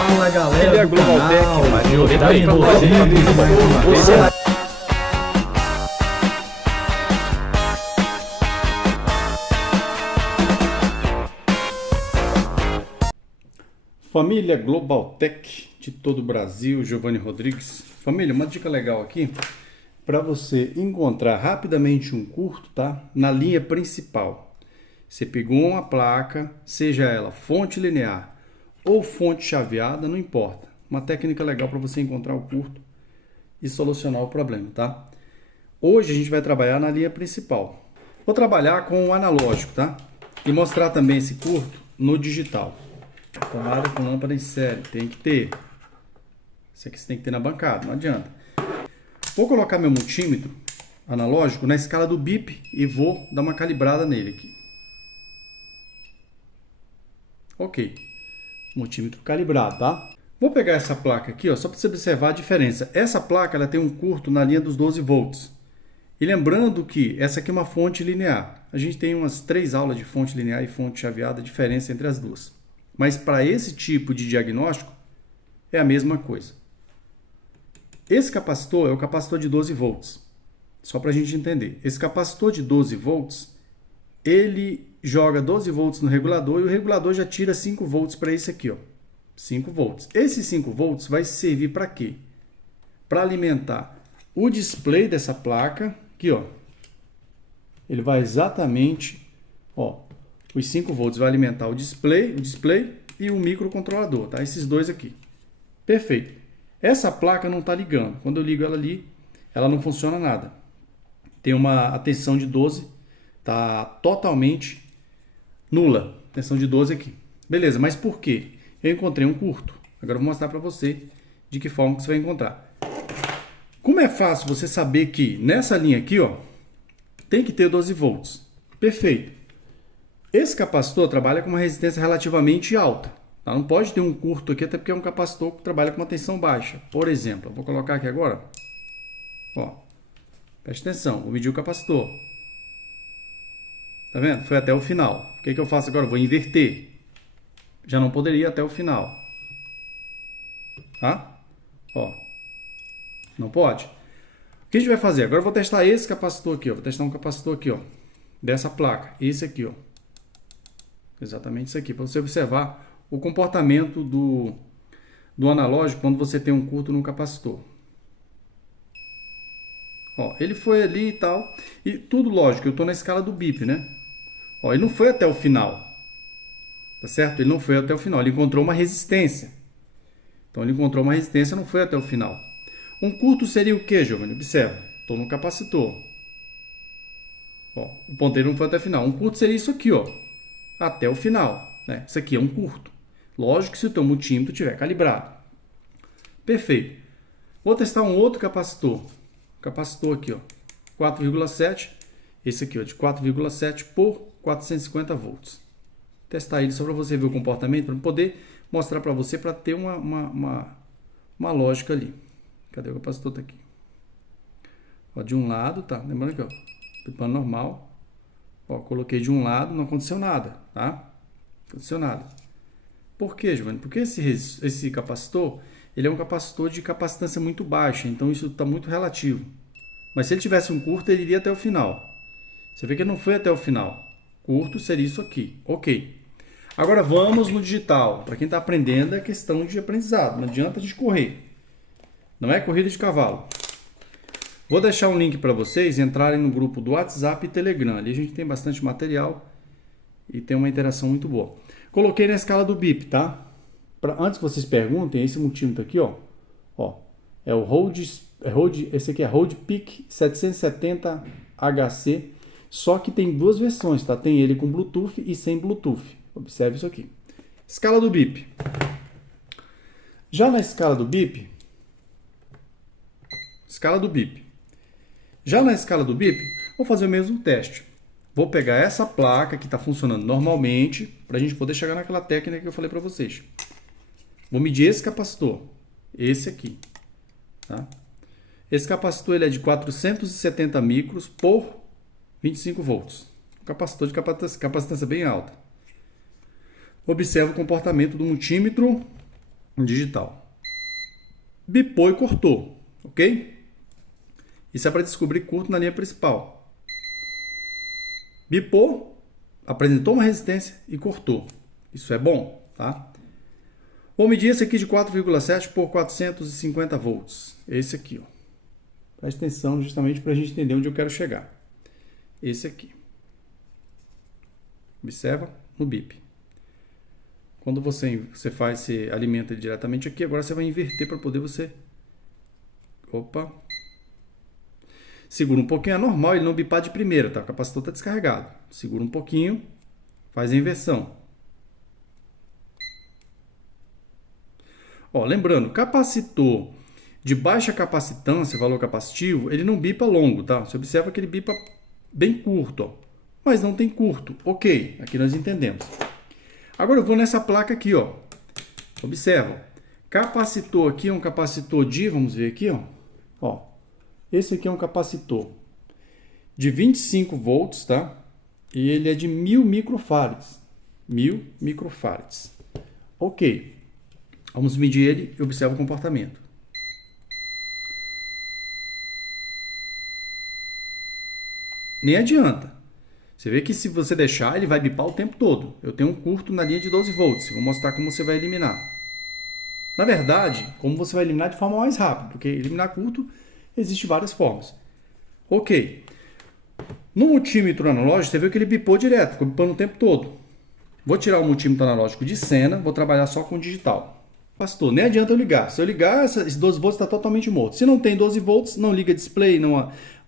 Fala galera Ele é do Global canal, Tech, mas novidade em eu vocês mais uma vez. Família Global Tech de todo o Brasil, Giovanni Rodrigues. Família, uma dica legal aqui para você encontrar rapidamente um curto, tá? Na linha principal. Você pegou uma placa, seja ela fonte linear ou fonte chaveada, não importa. Uma técnica legal para você encontrar o curto e solucionar o problema, tá? Hoje a gente vai trabalhar na linha principal. Vou trabalhar com o analógico, tá? E mostrar também esse curto no digital. Tomada com lâmpada em série, tem que ter. Isso aqui você tem que ter na bancada, não adianta. Vou colocar meu multímetro analógico na escala do bip e vou dar uma calibrada nele aqui. Ok, multímetro calibrado, tá? Vou pegar essa placa aqui, ó, só para você observar a diferença. Essa placa ela tem um curto na linha dos 12 volts. E lembrando que essa aqui é uma fonte linear. A gente tem umas 3 aulas de fonte linear e fonte chaveada, a diferença entre as duas. Mas para esse tipo de diagnóstico, é a mesma coisa. Esse capacitor é o capacitor de 12 volts. Só para a gente entender. Esse capacitor de 12 volts, ele joga 12 volts no regulador e o regulador já tira 5 volts para esse aqui, ó. 5 volts. Esses 5 volts vai servir para quê? Para alimentar o display dessa placa, aqui, ó. Ele vai exatamente, ó, os 5 volts vai alimentar o display e o microcontrolador, tá? Esses dois aqui. Perfeito. Essa placa não está ligando. Quando eu ligo ela ali, ela não funciona nada. Tem uma tensão de 12, tá totalmente nula. Tensão de 12 aqui. Beleza, mas por quê? Eu encontrei um curto. Agora eu vou mostrar para você de que forma que você vai encontrar. Como é fácil você saber que nessa linha aqui, ó, tem que ter 12 volts. Perfeito. Esse capacitor trabalha com uma resistência relativamente alta. Tá? Não pode ter um curto aqui, até porque é um capacitor que trabalha com uma tensão baixa. Por exemplo, eu vou colocar aqui agora. Ó, preste atenção, vou medir o capacitor. Tá vendo? Foi até o final. O que eu faço agora? Eu vou inverter. Já não poderia ir até o final. Tá? Ó, não pode. O que a gente vai fazer? Agora eu vou testar esse capacitor aqui. Ó. Vou testar um capacitor aqui, ó, dessa placa. Esse aqui, ó. Exatamente isso aqui. Para você observar o comportamento do analógico quando você tem um curto no capacitor. Ó, ele foi ali e tal. E tudo lógico, eu estou na escala do bip, né? Ó, ele não foi até o final. Tá certo? Ele não foi até o final. Ele encontrou uma resistência. Então ele encontrou uma resistência e não foi até o final. Um curto seria o que, Giovanni? Observa. Estou no capacitor. Ó, o ponteiro não foi até o final. Um curto seria isso aqui, ó. Até o final. Né? Isso aqui é um curto. Lógico que se o teu multímetro estiver calibrado. Perfeito. Vou testar um outro capacitor. Capacitor aqui, ó, 4,7. Esse aqui, ó, de 4,7 por 450 volts. Testar ele só para você ver o comportamento, para poder mostrar para você, para ter uma lógica ali. Cadê o capacitor? Tá aqui. Ó, de um lado, tá? Lembrando que, ó, pipando normal. Ó, coloquei de um lado, não aconteceu nada, tá? Não aconteceu nada. Por quê, Giovanni? Porque esse capacitor, ele é um capacitor de capacitância muito baixa, então isso está muito relativo. Mas se ele tivesse um curto, ele iria até o final. Você vê que ele não foi até o final. Curto seria isso aqui. Ok. Agora vamos no digital. Para quem está aprendendo, é questão de aprendizado. Não adianta a gente correr. Não é corrida de cavalo. Vou deixar um link para vocês entrarem no grupo do WhatsApp e Telegram. Ali a gente tem bastante material e tem uma interação muito boa. Coloquei na escala do bip, tá? Antes que vocês perguntem, esse multímetro aqui, ó, é o esse aqui é Rode PIC 770 HC, só que tem duas versões, tá? Tem ele com Bluetooth e sem Bluetooth. Observe isso aqui. Escala do bip. Já na escala do bip, vou fazer o mesmo teste. Vou pegar essa placa que está funcionando normalmente, para a gente poder chegar naquela técnica que eu falei para vocês. Vou medir esse capacitor, esse aqui. Tá? Esse capacitor ele é de 470 micros por 25 volts. Um capacitor de capacitância bem alta. Observa o comportamento do multímetro digital. Bipou e cortou, ok? Isso é para descobrir curto na linha principal. Bipou, apresentou uma resistência e cortou. Isso é bom, tá? Vou medir esse aqui de 4,7 por 450 volts. Esse aqui, ó. Preste atenção justamente para a gente entender onde eu quero chegar. Esse aqui. Observa no bip. Quando você alimenta ele diretamente aqui, agora você vai inverter para poder você... Opa! Segura um pouquinho, é normal ele não bipar de primeira, tá? O capacitor está descarregado. Segura um pouquinho, faz a inversão. Ó, lembrando, capacitor de baixa capacitância, valor capacitivo, ele não bipa longo, tá? Você observa que ele bipa bem curto, ó. Mas não tem curto. Ok, aqui nós entendemos. Agora eu vou nessa placa aqui, ó. Observa. Capacitor aqui é um capacitor de, vamos ver aqui, ó. Ó, esse aqui é um capacitor de 25 volts, tá? E ele é de 1000 microfarads. 1000 microfarads. Ok. Vamos medir ele e observa o comportamento. Nem adianta. Você vê que se você deixar, ele vai bipar o tempo todo. Eu tenho um curto na linha de 12 volts. Vou mostrar como você vai eliminar. Na verdade, como você vai eliminar de forma mais rápida, porque eliminar curto, existe várias formas. Ok. No multímetro analógico, você viu que ele bipou direto, ficou bipando o tempo todo. Vou tirar o multímetro analógico de cena, vou trabalhar só com digital. Pastor, nem adianta eu ligar. Se eu ligar, esse 12 volts está totalmente morto. Se não tem 12 volts, não liga display,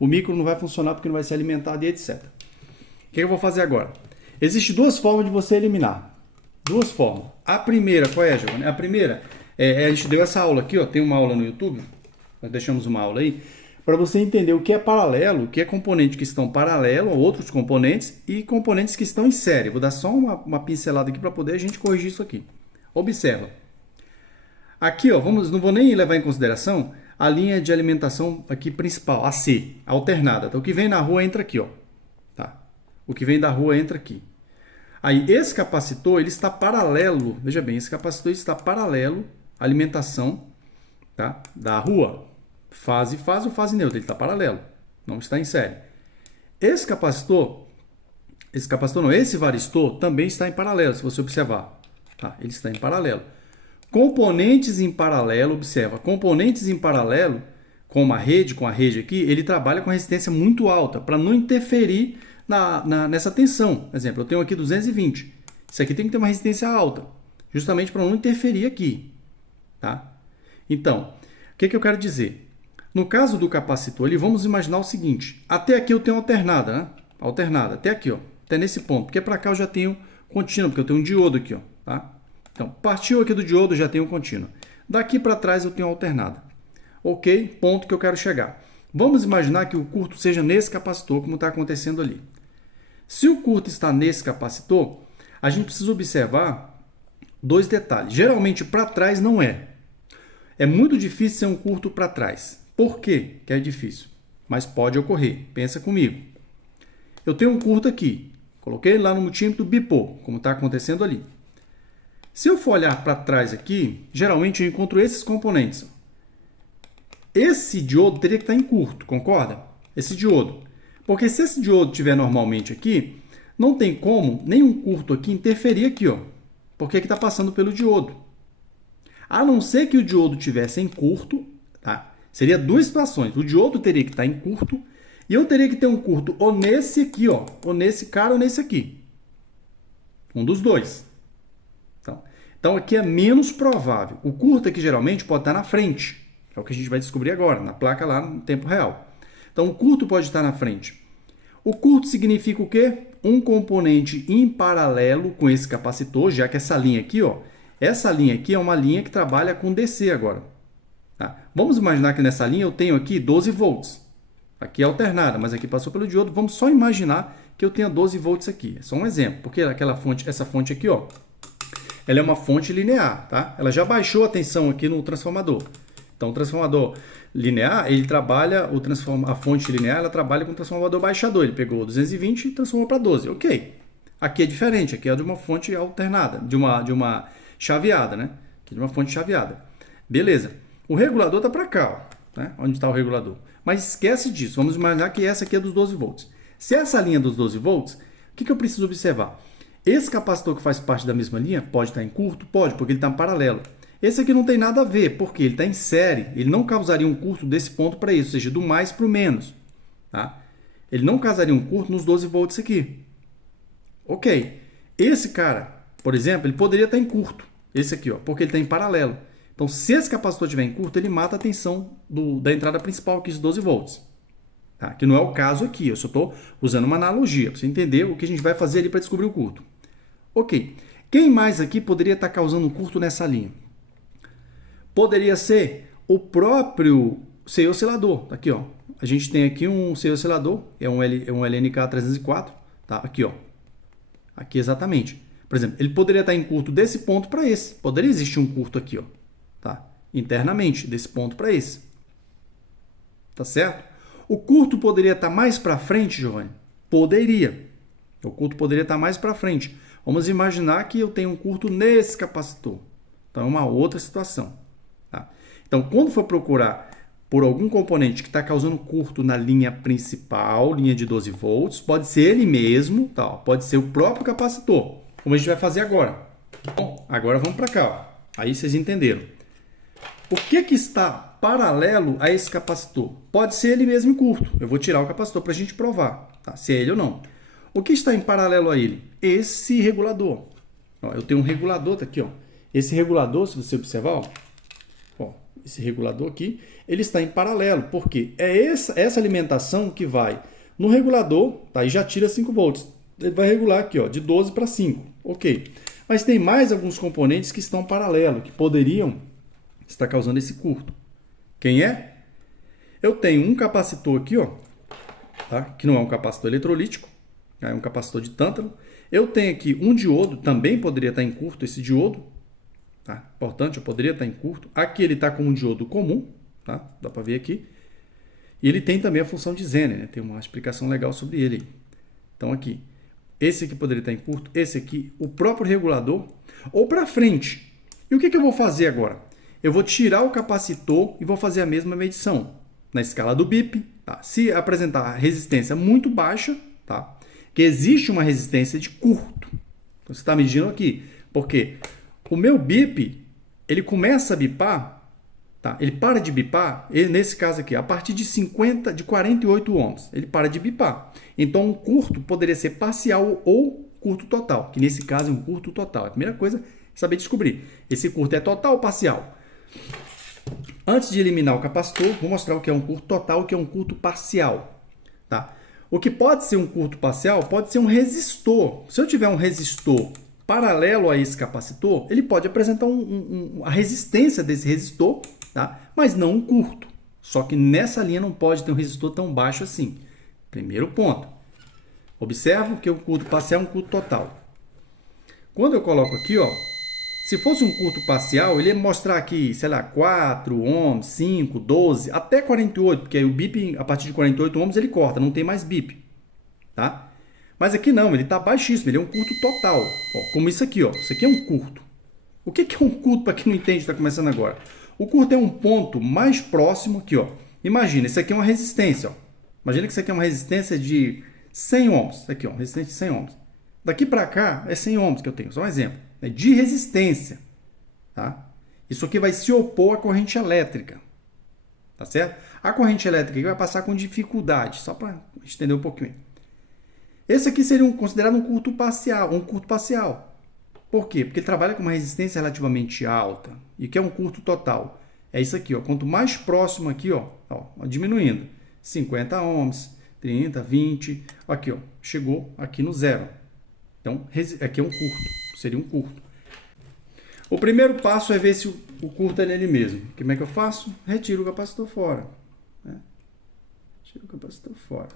o micro não vai funcionar porque não vai ser alimentado e etc. O que eu vou fazer agora? Existem duas formas de você eliminar. Duas formas. A primeira, qual é, Giovanni? A primeira, a gente deu essa aula aqui, ó, tem uma aula no YouTube, nós deixamos uma aula aí, para você entender o que é paralelo, o que é componente que estão paralelo a outros componentes e componentes que estão em série. Vou dar só uma pincelada aqui para poder a gente corrigir isso aqui. Observa. Aqui, ó, não vou nem levar em consideração a linha de alimentação aqui principal, a C, alternada. Então, o que vem na rua entra aqui, ó. Tá? O que vem da rua entra aqui. Aí, esse capacitor, ele está paralelo, veja bem, esse capacitor está paralelo à alimentação, tá, da rua. Fase ou fase neutra, ele está paralelo, não está em série. Esse varistor também está em paralelo, se você observar. Tá? Ele está em paralelo. Componentes em paralelo, observa, componentes em paralelo, com a rede aqui, ele trabalha com resistência muito alta, para não interferir nessa tensão. Por exemplo, eu tenho aqui 220. Isso aqui tem que ter uma resistência alta, justamente para não interferir aqui. Tá? Então, o que eu quero dizer? No caso do capacitor, vamos imaginar o seguinte. Até aqui eu tenho alternada, né? Alternada, até aqui, ó, até nesse ponto. Porque para cá eu já tenho contínua, porque eu tenho um diodo aqui, ó, tá? Então, partiu aqui do diodo, já tenho contínua. Daqui para trás eu tenho alternada. Ok? Ponto que eu quero chegar. Vamos imaginar que o curto seja nesse capacitor, como está acontecendo ali. Se o curto está nesse capacitor, a gente precisa observar dois detalhes. Geralmente para trás não é. É muito difícil ser um curto para trás. Por quê que é difícil? Mas pode ocorrer. Pensa comigo. Eu tenho um curto aqui. Coloquei lá no multímetro, bipou, como está acontecendo ali. Se eu for olhar para trás aqui, geralmente eu encontro esses componentes. Esse diodo teria que estar em curto, concorda? Esse diodo. Porque se esse diodo estiver normalmente aqui, não tem como nenhum curto aqui interferir aqui, ó. Porque aqui está passando pelo diodo. A não ser que o diodo tivesse em curto, tá? Seria duas situações. O diodo teria que estar em curto e eu teria que ter um curto ou nesse aqui, ó, ou nesse cara ou nesse aqui. Um dos dois. Então aqui é menos provável. O curto aqui geralmente pode estar na frente. É o que a gente vai descobrir agora, na placa lá no tempo real. Então o curto pode estar na frente. O curto significa o quê? Um componente em paralelo com esse capacitor, já que essa linha aqui, ó, essa linha aqui é uma linha que trabalha com DC agora. Tá? Vamos imaginar que nessa linha eu tenho aqui 12 volts. Aqui é alternada, mas aqui passou pelo diodo. Vamos só imaginar que eu tenha 12 volts aqui. É só um exemplo, porque essa fonte aqui, ó, ela é uma fonte linear, tá? Ela já baixou a tensão aqui no transformador. Então, o transformador linear, ele trabalha, a fonte linear, ela trabalha com o transformador baixador. Ele pegou 220 e transformou para 12. Ok. Aqui é diferente, aqui é de uma fonte alternada, de uma chaveada, né? aqui de uma fonte chaveada. Beleza. O regulador está para cá, ó, né? Onde está o regulador. Mas esquece disso. Vamos imaginar que essa aqui é dos 12 volts. Se essa linha é dos 12 volts, o que eu preciso observar? Esse capacitor que faz parte da mesma linha pode estar em curto? Pode, porque ele está em paralelo. Esse aqui não tem nada a ver, porque ele está em série. Ele não causaria um curto desse ponto para isso, ou seja, do mais para o menos. Tá? Ele não causaria um curto nos 12 volts aqui. Ok. Esse cara, por exemplo, ele poderia estar em curto. Esse aqui, ó, porque ele está em paralelo. Então, se esse capacitor estiver em curto, ele mata a tensão da entrada principal, aqui, os 12 volts. Tá? Que não é o caso aqui. Eu só estou usando uma analogia, para você entender o que a gente vai fazer ali para descobrir o curto. Ok. Quem mais aqui poderia estar causando um curto nessa linha? Poderia ser o próprio CI oscilador. Aqui, ó. A gente tem aqui um CI oscilador, é um LNK304. Tá? Aqui, ó. Aqui exatamente. Por exemplo, ele poderia estar em curto desse ponto para esse. Poderia existir um curto aqui, ó. Tá? Internamente, desse ponto para esse. Tá certo? O curto poderia estar mais para frente, Giovanni? Poderia. O curto poderia estar mais para frente. Vamos imaginar que eu tenho um curto nesse capacitor. Então, é uma outra situação. Tá? Então, quando for procurar por algum componente que está causando curto na linha principal, linha de 12 volts, pode ser ele mesmo, tá? Pode ser o próprio capacitor, como a gente vai fazer agora. Bom, agora vamos para cá. Ó. Aí vocês entenderam. O que está paralelo a esse capacitor? Pode ser ele mesmo em curto. Eu vou tirar o capacitor para a gente provar, tá? Se é ele ou não. O que está em paralelo a ele? Esse regulador. Ó, eu tenho um regulador, tá aqui, ó. Esse regulador, se você observar, ó, esse regulador aqui, ele está em paralelo, porque é essa alimentação que vai no regulador, tá? E já tira 5 volts. Ele vai regular aqui, ó, de 12 para 5. Ok. Mas tem mais alguns componentes que estão paralelos, que poderiam estar causando esse curto. Quem é? Eu tenho um capacitor aqui, ó, tá? Que não é um capacitor eletrolítico, é um capacitor de tântalo. Eu tenho aqui um diodo, também poderia estar em curto esse diodo. Tá? Importante, eu poderia estar em curto. Aqui ele está com um diodo comum, tá? Dá para ver aqui. E ele tem também a função de Zener, né? Tem uma explicação legal sobre ele. Então aqui, esse aqui poderia estar em curto, esse aqui, o próprio regulador, ou para frente. E o que eu vou fazer agora? Eu vou tirar o capacitor e vou fazer a mesma medição na escala do BIP. Tá? Se apresentar resistência muito baixa, tá? Que existe uma resistência de curto. Então, você está medindo aqui. Porque o meu BIP, ele começa a bipar, tá? Ele para de bipar, nesse caso aqui, a partir de 48 ohms. Ele para de bipar. Então, um curto poderia ser parcial ou curto total, que nesse caso é um curto total. A primeira coisa é saber descobrir. Esse curto é total ou parcial? Antes de eliminar o capacitor, vou mostrar o que é um curto total e o que é um curto parcial. Tá? O que pode ser um curto parcial pode ser um resistor. Se eu tiver um resistor paralelo a esse capacitor, ele pode apresentar a resistência desse resistor, tá? Mas não um curto. Só que nessa linha não pode ter um resistor tão baixo assim. Primeiro ponto. Observa que o curto parcial é um curto total. Quando eu coloco aqui, ó, se fosse um curto parcial, ele ia mostrar aqui, sei lá, 4 ohms, 5, 12, até 48, porque aí o BIP, a partir de 48 ohms, ele corta, não tem mais BIP, tá? Mas aqui não, ele está baixíssimo, ele é um curto total, ó, como isso aqui, ó, isso aqui é um curto. O que é um curto para quem não entende, está começando agora? O curto é um ponto mais próximo aqui, ó. Imagina, isso aqui é uma resistência, ó. Imagina que isso aqui é uma resistência de 100 ohms, aqui, ó, resistência de 100 ohms. Daqui para cá é 100 ohms que eu tenho, só um exemplo. De resistência, tá? Isso aqui vai se opor à corrente elétrica, tá certo? A corrente elétrica aqui vai passar com dificuldade, só para entender um pouquinho. Esse aqui seria considerado um curto parcial. Por quê? Porque ele trabalha com uma resistência relativamente alta. E o que é um curto total? É isso aqui, ó. Quanto mais próximo aqui, ó, diminuindo. 50 ohms, 30, 20, aqui, ó, chegou aqui no zero. Então, aqui é um curto. Seria um curto. O primeiro passo é ver se o curto é nele mesmo. Como é que eu faço? Retiro o capacitor fora. Né? Tiro o capacitor fora.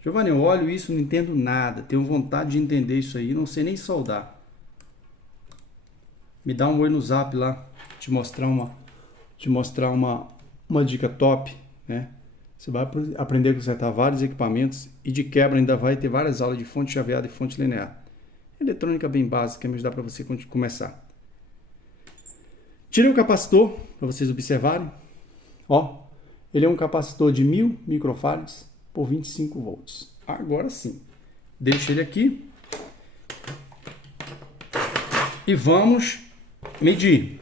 Giovanni, eu olho isso, não entendo nada. Tenho vontade de entender isso aí, não sei nem soldar. Me dá um oi no zap lá. Te mostrar uma dica top. Né? Você vai aprender a consertar vários equipamentos e de quebra ainda vai ter várias aulas de fonte chaveada e fonte linear. Eletrônica bem básica, mas dá para você começar. Tirei o capacitor, para vocês observarem. Ó, ele é um capacitor de 1000 microfarads por 25 volts. Agora sim, deixo ele aqui. E vamos medir.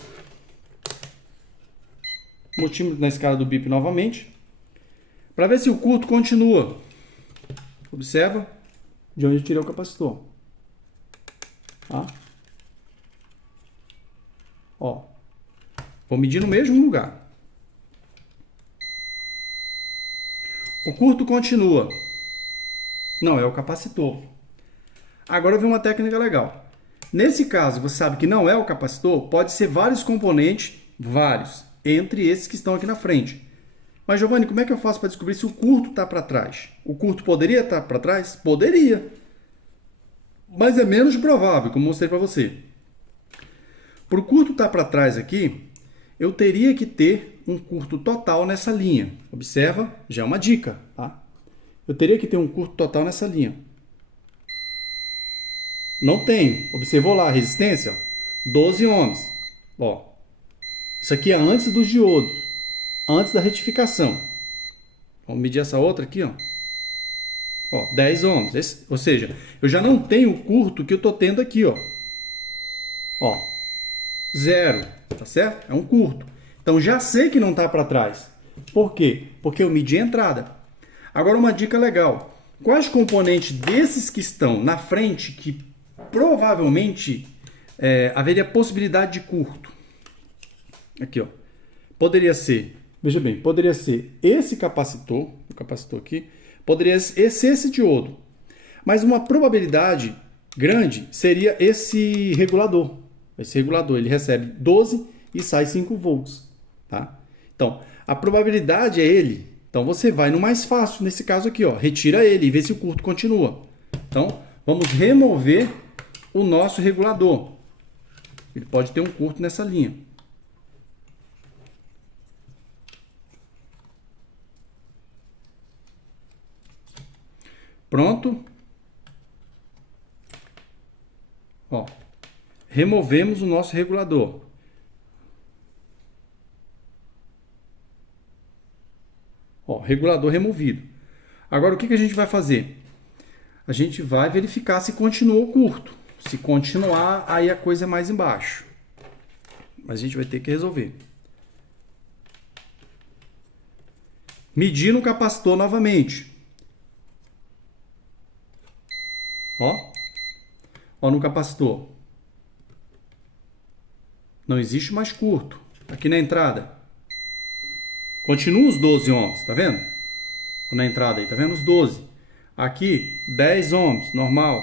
Multímetro na escala do BIP novamente. Para ver se o curto continua. Observa de onde eu tirei o capacitor. Tá? Ó, vou medir no mesmo lugar. O curto continua. Não é o capacitor. Agora vem uma técnica legal. Nesse caso, você sabe que não é o capacitor, pode ser vários componentes, vários, entre esses que estão aqui na frente. Mas, Giovanni, como é que eu faço para descobrir se o curto está para trás? O curto poderia estar para trás? Poderia. Mas é menos provável, como mostrei para você. Para o curto estar para trás aqui, eu teria que ter um curto total nessa linha. Observa, já é uma dica, tá? Eu teria que ter um curto total nessa linha. Não tenho. Observou lá a resistência? 12 ohms. Ó, isso aqui é antes dos diodos, antes da retificação. Vamos medir essa outra aqui, ó. Ó, 10 ohms. Ou seja, eu já não tenho o curto que eu estou tendo aqui, ó. Ó, 0, tá certo? É um curto. Então já sei que não está para trás. Por quê? Porque eu medi a entrada. Agora uma dica legal. Quais componentes desses que estão na frente que provavelmente haveria possibilidade de curto? Aqui, ó. Poderia ser, veja bem, poderia ser esse capacitor, o capacitor aqui, poderia ser esse diodo. Mas uma probabilidade grande seria esse regulador. Esse regulador, ele recebe 12 e sai 5 volts, tá? Então, a probabilidade é ele. Então, você vai no mais fácil, nesse caso aqui, ó, retira ele e vê se o curto continua. Então, vamos remover o nosso regulador. Ele pode ter um curto nessa linha. Pronto. Ó, removemos o nosso regulador. Ó, regulador removido. Agora, o que a gente vai fazer? A gente vai verificar se continuou curto. Se continuar, aí a coisa é mais embaixo. Mas a gente vai ter que resolver. Medir no capacitor novamente. Ó, no capacitor. Não existe mais curto. Aqui na entrada. Continua os 12 ohms, tá vendo? Na entrada aí, tá vendo? Os 12. Aqui, 10 ohms, normal.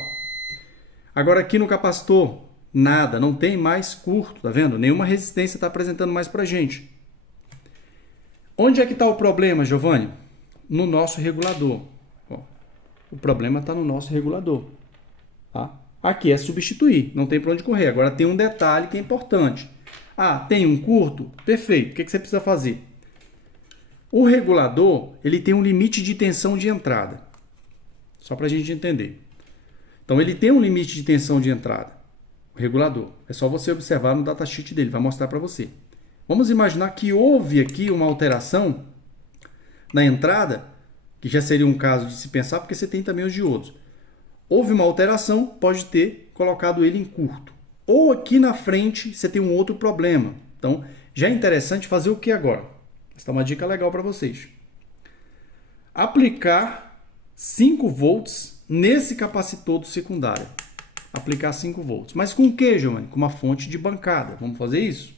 Agora aqui no capacitor, nada, não tem mais curto, tá vendo? Nenhuma resistência está apresentando mais pra gente. Onde é que está o problema, Giovanni? No nosso regulador. Ó, o problema está no nosso regulador. Tá? Aqui é substituir, não tem para onde correr. Agora tem um detalhe que é importante. Ah, tem um curto? Perfeito. O que você precisa fazer? O regulador, ele tem um limite de tensão de entrada. Só para a gente entender. Então, ele tem um limite de tensão de entrada. O regulador. É só você observar no datasheet dele, vai mostrar para você. Vamos imaginar que houve aqui uma alteração na entrada, que já seria um caso de se pensar, porque você tem também os diodos. Houve uma alteração, pode ter colocado ele em curto. Ou aqui na frente você tem um outro problema. Então, já é interessante fazer o que agora? Essa é uma dica legal para vocês. Aplicar 5 volts nesse capacitor do secundário. Aplicar 5 volts. Mas com o que, Giovanni? Com uma fonte de bancada. Vamos fazer isso?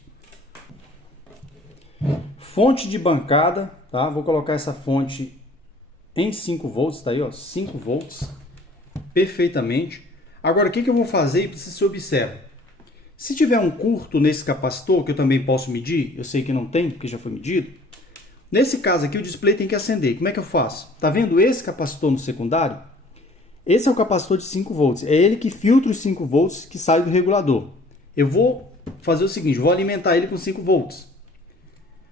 Fonte de bancada, tá? Vou colocar essa fonte em 5 volts, tá aí, ó, 5 volts. Perfeitamente. Agora, o que eu vou fazer e você observa? Se tiver um curto nesse capacitor, que eu também posso medir, eu sei que não tem, porque já foi medido. Nesse caso aqui, o display tem que acender. Como é que eu faço? Tá vendo esse capacitor no secundário? Esse é o capacitor de 5 volts. É ele que filtra os 5 volts que sai do regulador. Eu vou fazer o seguinte, vou alimentar ele com 5 volts.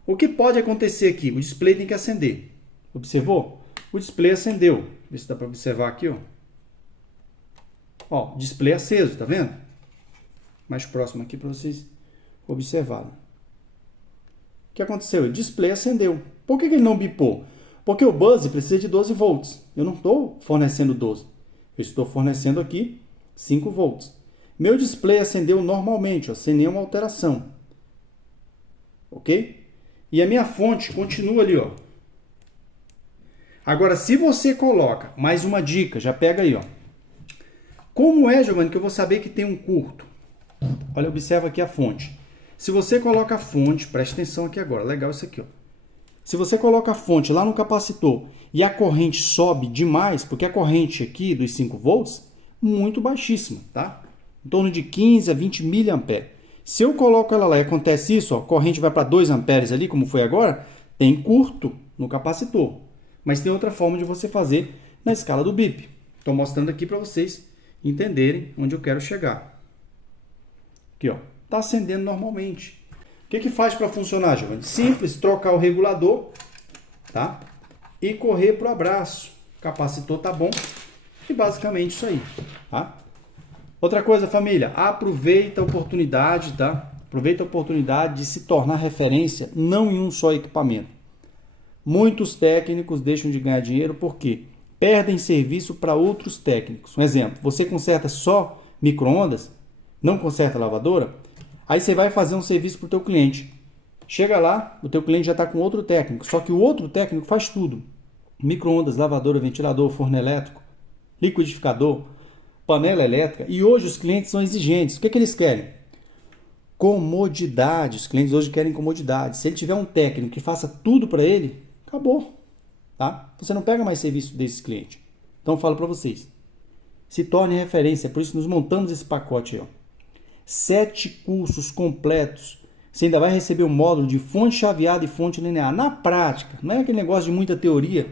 O que pode acontecer aqui? O display tem que acender. Observou? O display acendeu. Vê se dá para observar aqui, ó. Ó, display aceso, tá vendo? Mais próximo aqui para vocês observarem. O que aconteceu? O display acendeu. Por que ele não bipou? Porque o buzz precisa de 12 volts. Eu não estou fornecendo 12. Eu estou fornecendo aqui 5 volts. Meu display acendeu normalmente, ó, sem nenhuma alteração. Ok? E a minha fonte continua ali, ó. Agora, se você coloca, mais uma dica, já pega aí, ó. Como é, Giovanni, que eu vou saber que tem um curto? Olha, observa aqui a fonte. Se você coloca a fonte, preste atenção aqui agora, legal isso aqui, ó. Se você coloca a fonte lá no capacitor e a corrente sobe demais, porque a corrente aqui dos 5 volts, muito baixíssima, tá? Em torno de 15 a 20 miliamperes. Se eu coloco ela lá e acontece isso, ó, a corrente vai para 2 amperes ali, como foi agora, tem curto no capacitor. Mas tem outra forma de você fazer na escala do BIP. Estou mostrando aqui para vocês entenderem onde eu quero chegar. Aqui, ó, está acendendo normalmente. O que faz para funcionar, Giovanni? Simples, trocar o regulador, tá? E correr para o abraço. O capacitor tá bom. E basicamente isso aí, tá? Outra coisa, família, aproveita a oportunidade, tá? Aproveita a oportunidade de se tornar referência não em um só equipamento. Muitos técnicos deixam de ganhar dinheiro porque perdem serviço para outros técnicos. Um exemplo, você conserta só micro-ondas, não conserta lavadora, aí você vai fazer um serviço para o teu cliente. Chega lá, o teu cliente já está com outro técnico, só que o outro técnico faz tudo. Micro-ondas, lavadora, ventilador, forno elétrico, liquidificador, panela elétrica. E hoje os clientes são exigentes. O que eles querem? Comodidade. Os clientes hoje querem comodidade. Se ele tiver um técnico que faça tudo para ele, acabou. Tá? Você não pega mais serviço desse cliente. Então eu falo para vocês. Se torne referência. Por isso nós montamos esse pacote aí, ó. 7 cursos completos. Você ainda vai receber um módulo de fonte chaveada e fonte linear. Na prática, não é aquele negócio de muita teoria.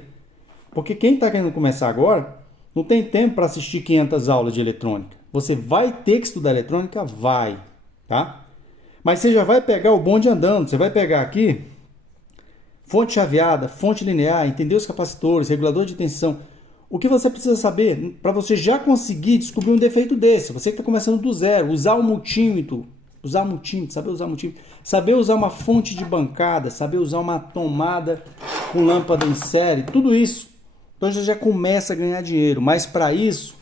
Porque quem está querendo começar agora não tem tempo para assistir 500 aulas de eletrônica. Você vai ter que estudar eletrônica? Vai. Tá? Mas você já vai pegar o bonde andando. Você vai pegar aqui fonte chaveada, fonte linear, entender os capacitores, regulador de tensão. O que você precisa saber para você já conseguir descobrir um defeito desse? Você que está começando do zero, usar o multímetro, saber usar o multímetro, saber usar uma fonte de bancada, saber usar uma tomada com lâmpada em série, tudo isso. Então você já começa a ganhar dinheiro, mas para isso,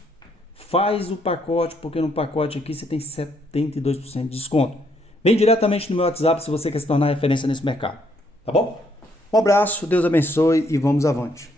faz o pacote, porque no pacote aqui você tem 72% de desconto. Vem diretamente no meu WhatsApp se você quer se tornar referência nesse mercado, tá bom? Um abraço, Deus abençoe e vamos avante.